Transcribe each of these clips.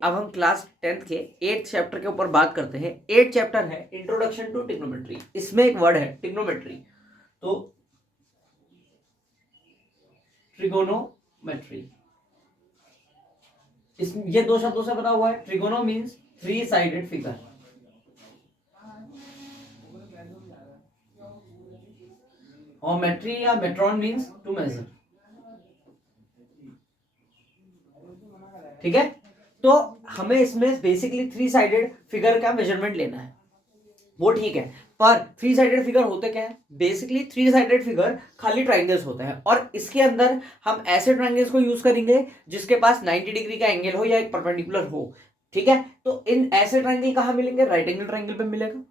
अब हम class 10th के 8th चैप्टर के ऊपर बात करते हैं। 8th चैप्टर है इंट्रोडक्शन टू ट्रिग्नोमेट्री। इसमें एक वर्ड है ट्रिग्नोमेट्री, तो ट्रिगोनोमेट्री ये दो शब्दों से बना हुआ है। ट्रिगोनो मीन्स थ्री साइडेड फिगर और मेट्री या मेट्रॉन मीन्स टू मेजर। ठीक है, तो हमें इसमें बेसिकली थ्री साइडेड फिगर का मेजरमेंट लेना है, वो ठीक है। पर थ्री साइडेड फिगर होते क्या है? बेसिकली थ्री साइडेड फिगर खाली ट्राइंगल्स होते हैं और इसके अंदर हम ऐसे ट्राइंगल्स को यूज करेंगे जिसके पास 90 डिग्री का एंगल हो या एक परपेंडिकुलर हो। ठीक है, तो इन ऐसे ट्राइंगल कहां मिलेंगे? राइट एंगल ट्राइंगल पे मिलेगा।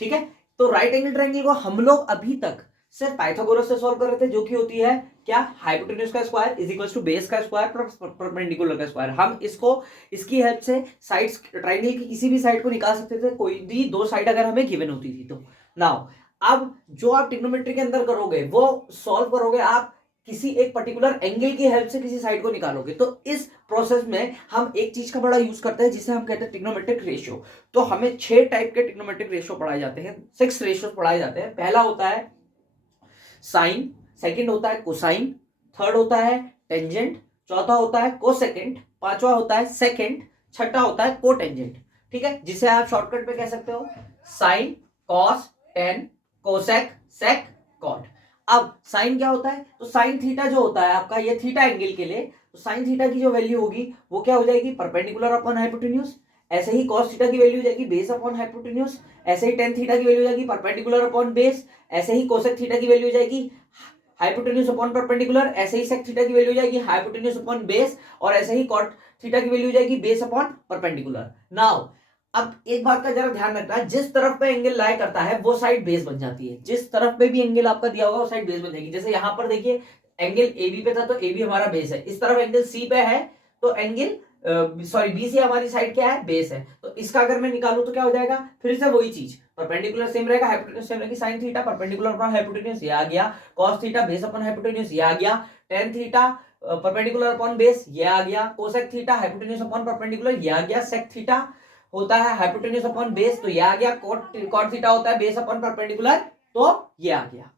ठीक है, तो राइट एंगल ट्राइंगल को हम लोग अभी तक सिर्फ पाइथागोरस से सॉल्व कर रहे थे, जो कि होती है क्या? हाइपोटेन्यूज का square is equal to base का स्क्वायर प्लस परपेंडिकुलर का स्क्वायर। हम इसको इसकी हेल्प से साइड्स ट्राइंगल की किसी भी साइड को निकाल सकते थे, कोई भी दो साइड अगर हमें गिवन होती थी तो। नाउ अब जो आप ट्रिग्नोमेट्री के अंदर करोगे वो सॉल्व करोगे आप किसी एक पर्टिकुलर एंगल की हेल्प से किसी साइड को निकालोगे। तो इस प्रोसेस में हम एक चीज का बड़ा यूज करते हैं जिसे हम कहते हैं ट्रिग्नोमेट्रिक रेशियो। तो हमें 6 टाइप के ट्रिग्नोमेट्रिक रेशियो पढ़ाए जाते हैं, 6 रेशियो पढ़ाए जाते हैं। पहला होता है साइन, सेकंड होता है कोसाइन, थर्ड होता है टेंजेंट, चौथा होता है कोसेकेंट, पांचवा होता है सेकेंड, छठा होता है कोटेंजेंट। ठीक है, जिसे आप शॉर्टकट पे कह सकते हो साइन, कॉस, टेन, कोसेक, सेक, कॉट। अब साइन क्या होता है? तो साइन थीटा जो होता है आपका, ये थीटा एंगल के लिए, तो साइन थीटा की जो वैल्यू होगी वो क्या हो जाएगी? Perpendicular upon hypotenuse. ऐसे ही कॉस थीटा की वैल्यू हो जाएगी बेस अपॉन हाइपोटेन्यूज। ऐसे ही टेन थीटा की वैल्यू हो जाएगी परपेंडिकुलर अपॉन बेस। ऐसे ही कोसेक थीटा की वैल्यू हो जाएगी हाइपोटेन्यूज अपॉन परपेंडिकुलर। ऐसे ही सेक थीटा की वैल्यू हो जाएगी हाइपोटेन्यूज अपॉन बेस। और ऐसे ही कॉट थीटा की वैल्यू हो जाएगी बेस अपॉन परपेंडिकुलर। नाउ अब एक बात का जरा ध्यान रखना, जिस तरफ पे एंगल लाई करता है वो साइड बेस बन जाती है। जिस तरफ पे भी एंगल आपका दिया होगा वो साइड बेस बन जाएगी। जैसे यहां पर देखिए एंगल ए बी पे था तो ए बी हमारा बेस है, इस तरफ एंगल सी पे है तो एंगल सॉरी बी से हमारी साइड क्या है? बेस है। तो इसका अगर मैं निकालूं तो क्या हो जाएगा? फिर से वही चीज, परपेंडिकुलर सेम रहेगा, हाइपोटेन्यूज सेम रहेगी। Sine theta perpendicular upon hypotenuse ये आ गया, cos theta base upon hypotenuse ये आ गया, tan theta perpendicular upon base ये आ गया, cosec theta hypotenuse upon perpendicular ये आ गया, सेक थीटा होता है हाइपोटेन्यूज अपॉन बेस तो ये आ गया, कॉट थीटा होता है बेस अपॉन परपेंडिकुलर तो ये आ गया।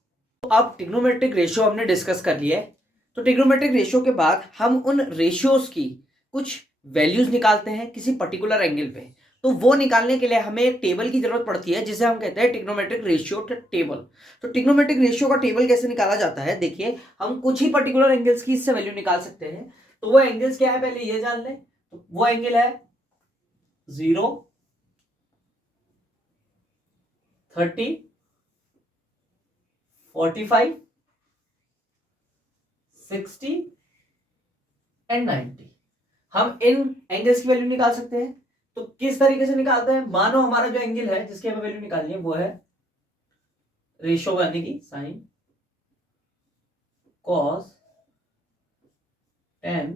तो अब ट्रिग्नोमेट्रिक रेशियो हमने डिस्कस कर लिया है। तो ट्रिग्नोमेट्रिक रेशियो के बाद हम उन रेशियोज की कुछ वैल्यूज निकालते हैं किसी पर्टिकुलर एंगल पे। तो वो निकालने के लिए हमें एक टेबल की जरूरत पड़ती है जिसे हम कहते हैं ट्रिग्नोमेट्रिक रेशियो टेबल। तो ट्रिग्नोमेट्रिक रेशियो का टेबल कैसे निकाला जाता है? देखिए, हम कुछ ही पर्टिकुलर एंगल्स की इससे वैल्यू निकाल सकते हैं। तो वो एंगल्स क्या है पहले ये जान लें। तो वो एंगल है 0, 30, 45, 60 एंड 90। हम इन एंगल्स की वैल्यू निकाल सकते हैं। तो किस तरीके से निकालते हैं? मानो हमारा जो एंगल है जिसकी हमें वैल्यू निकालनी है वो है रेशियो यानी कि साइन कॉस टेन,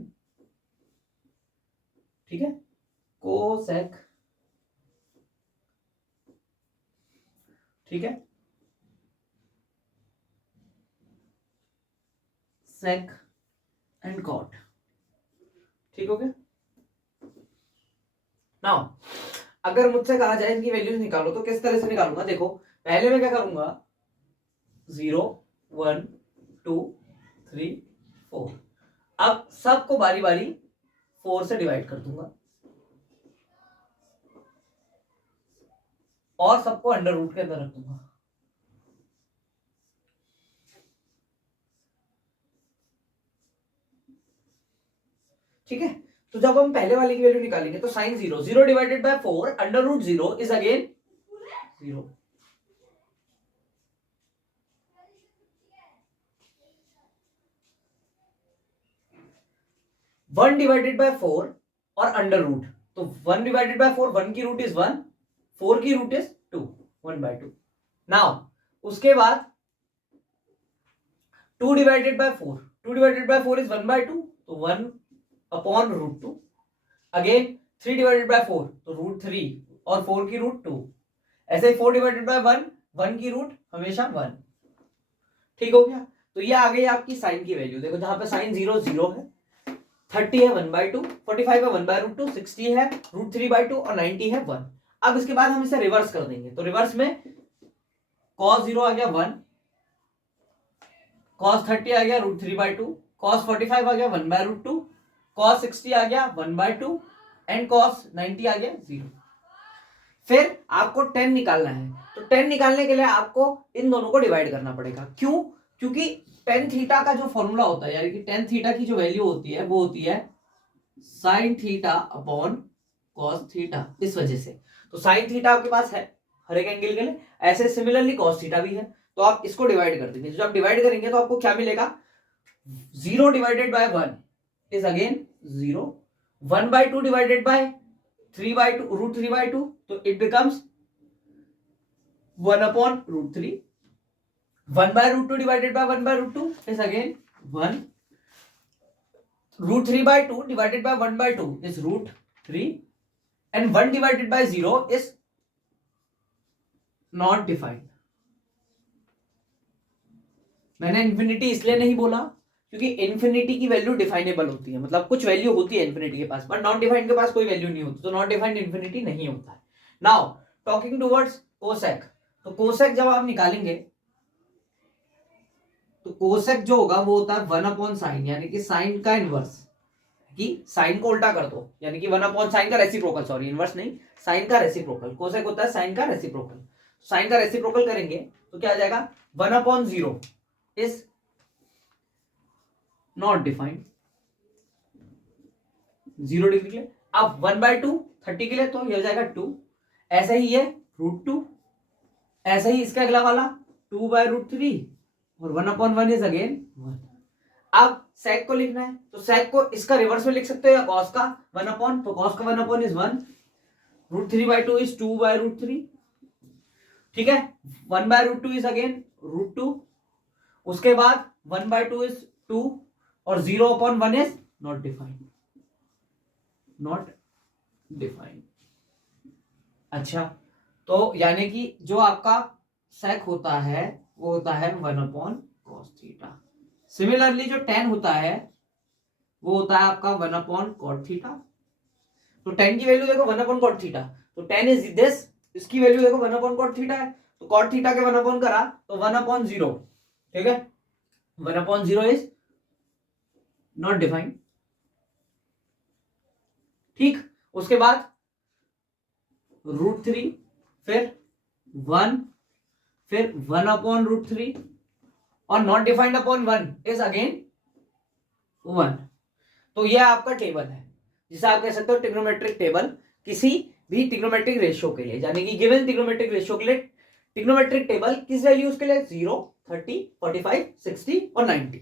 ठीक है, कोसेक, ठीक है, सेक एंड कॉट। ठीक हो गया? नाउ अगर मुझसे कहा जाए इनकी वैल्यूज निकालो तो किस तरह से निकालूंगा? देखो, पहले मैं क्या करूंगा, 0, 1, 2, 3, 4। अब सबको बारी बारी 4 से डिवाइड कर दूंगा और सबको अंडर रूट के अंदर रख दूंगा। ठीक है, तो जब हम पहले वाले की वैल्यू निकालेंगे तो sine 0, 0 divided by 4 under root 0 is again 0। 1 divided by 4 और अंडर रूट, तो 1 डिवाइडेड बाय 4, 1 की रूट इज 1, 4 की रूट इज 2, 1/2। नाउ उसके बाद 2 divided by 4, 2 divided by 4 is 1/2 तो 1 upon root 2। Again 3 divided by 4 तो रूट 3 और 4 की रूट 2। ऐसे 4 डिवाइडेड बाय 1, 1 की रूट हमेशा 1। ठीक हो गया? तो ये आ गई आपकी साइन की वैल्यू। देखो जहां पे साइन 0 0 है, 30 है 1/2, 45 है 1/√2, 60 है √3/2 और 90 है 1। अब इसके बाद हम इसे रिवर्स कर देंगे, तो रिवर्स में cos 0 आ गया 1, cos 30 आ गया √3/2, cos 45 आ गया 1/√2, cos 60 आ गया 1/2 एंड cos 90 आ गया 0। फिर आपको 10 निकालना है, तो 10 निकालने के लिए आपको इन दोनों को डिवाइड करना पड़ेगा। क्यों? क्योंकि tan थीटा का जो फॉर्मूला होता है, यानी कि tan थीटा की जो वैल्यू होती है वो होती है sin theta upon cos theta. इस वजह से तो sin थीटा आपके पास है हर एक एंगल के लिए, ऐसे सिमिलरली cos थीटा भी है, तो आप इसको डिवाइड कर देंगे। जब आप डिवाइड करेंगे तो आपको क्या मिलेगा, 0 divided bye 1 is again 0, 1/2 divided by 3/2 √3/2, तो it becomes 1/√3, 1/√2 divided by 1/√2 is again 1, √3/2 divided by 1/2 is √3 and 1 divided by 0 is not defined। मैंने इंफिनिटी इसलिए नहीं बोला क्योंकि इंफिनिटी की वैल्यू डिफाइनेबल होती है, मतलब कुछ वैल्यू होती है इंफिनिटी के पास, बट नॉन डिफाइंड के पास कोई वैल्यू नहीं होती, तो नॉट डिफाइंड इंफिनिटी नहीं होता है। नाउ टॉकिंग टुवर्ड्स कोसेक, तो कोसेक जब आप निकालेंगे तो कोसेक जो होगा वो होता है 1/sin, यानी कि साइन का इनवर्स, कि साइन को उल्टा कर दो, यानी कि 1/sin का रेसिप्रोकल, सॉरी इनवर्स नहीं, साइन का रेसिप्रोकल। कोसेक होता है साइन का रेसिप्रोकल, साइन का रेसिप्रोकल करेंगे तो क्या आ जाएगा, 1/0 इज नॉट डिफाइंड 0 डिग्री के लिए। अब 1/2 30 के लिए तो ये हो जाएगा 2, ऐसे ही ये √2, ऐसे ही इसका अगला वाला 2/√3 और 1/1 इज अगेन 1। अब sec को लिखना है तो sec को इसका रिवर्स में लिख सकते हो या cos का 1/, तो cos का 1/1 इज 1, √3/2 इज 2/√3, ठीक है, 1/√2 इज अगेन √2, उसके बाद 1/2 इज 2 और 0/1 is not defined, not defined. अच्छा, तो यानी कि जो आपका sec होता है वो होता है 1/cos थीटा। सिमिलरली जो tan होता है वो होता है आपका 1/cot थीटा। तो tan की वैल्यू देखो 1/cot थीटा, तो tan इज दिस, इसकी वैल्यू देखो 1/cot थीटा है, तो cot थीटा के 1/, करा तो 1/0, ठीक है, 1/0 इज नॉट डिफाइंड। ठीक, उसके बाद √3, फिर 1, फिर 1/√3 और not defined upon 1 is again 1। तो यह आपका टेबल है जिसे आप कह सकते हो ट्रिग्नोमेट्रिक टेबल किसी भी ट्रिग्नोमेट्रिक रेशियो के लिए, यानी कि गिवन ट्रिग्नोमेट्रिक रेशियो के लिए ट्रिग्नोमेट्रिक टेबल किस वैल्यूज के लिए, 0, 30, 45, 60 और 90।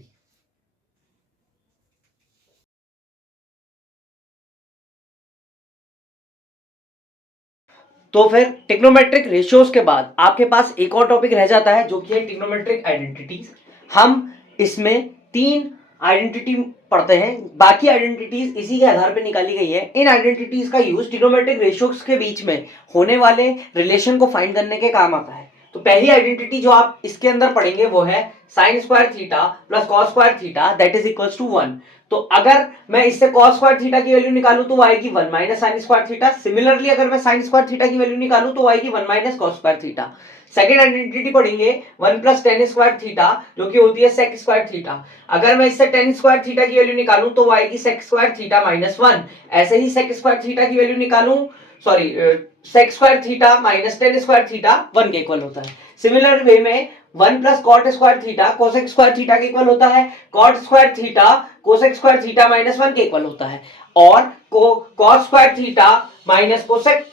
तो फिर ट्रिग्नोमेट्रिक रेशियोज के बाद आपके पास एक और टॉपिक रह जाता है जो कि है ट्रिग्नोमेट्रिक आइडेंटिटीज। हम इसमें 3 आइडेंटिटी पढ़ते हैं, बाकी आइडेंटिटीज इसी के आधार पर निकाली गई है। इन आइडेंटिटीज का यूज ट्रिग्नोमेट्रिक रेशियोज के बीच में होने वाले रिलेशन को फाइंड करने के काम आता है। तो पहली आइडेंटिटी जो आप इसके अंदर पढ़ेंगे वो है sin square theta plus cos square theta that is equals to 1। तो अगर मैं इससे cos स्क्वायर थीटा की वैल्यू निकालूं तो आएगी 1 minus sine square theta. Similarly अगर मैं sin स्क्वायर थीटा की वैल्यू निकालूं तो आएगी 1 minus cos square theta. Second identity पढ़ेंगे 1 प्लस tan स्क्वायर थीटा जो कि होती है sec स्क्वायर थीटा। अगर मैं इससे tan स्क्वायर थीटा की वैल्यू निकालूं तो आएगी sec स्क्वायर थीटा माइनस 1। ऐसे ही sec स्क्वायर थीटा की वैल्यू निकालूं, sorry sec square theta minus tan square theta 1 के इक्वल होता है। सिमिलर वे में 1 plus cot square theta cosec square theta के इक्वल होता है, cot square theta cosec square theta minus 1 के इक्वल होता है, और cot square theta minus cosec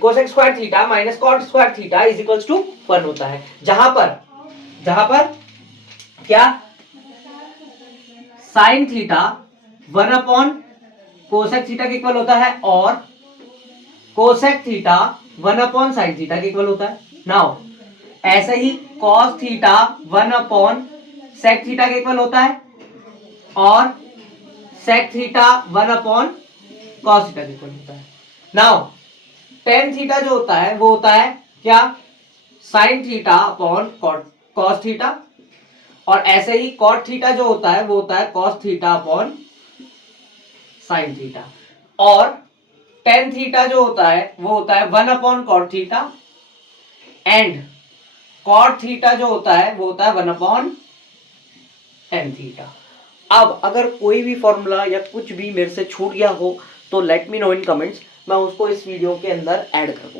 cosec square theta minus cot square theta is equals to 1 होता है। जहां पर क्या साइन थीटा 1 कोसेक थीटा के इक्वल होता है और कोसेक थीटा 1 साइन थीटा के इक्वल होता है। नाउ ऐसे ही cos थीटा 1 sec थीटा के इक्वल होता है और sec थीटा 1 cos थीटा के इक्वल होता है। नाउ tan थीटा जो होता है वो होता है क्या, sin theta upon cos theta, और ऐसे ही cot थीटा जो होता है वो होता है cos theta upon sine theta, और टेन थीटा जो होता है वो होता है 1/cot theta, and cot theta जो होता है वो होता है 1/tan थीटा। अब अगर कोई भी फॉर्मूला या कुछ भी मेरे से छूट गया हो तो लेट मी नो इन कमेंट्स, मैं उसको इस वीडियो के अंदर ऐड कर दूँ।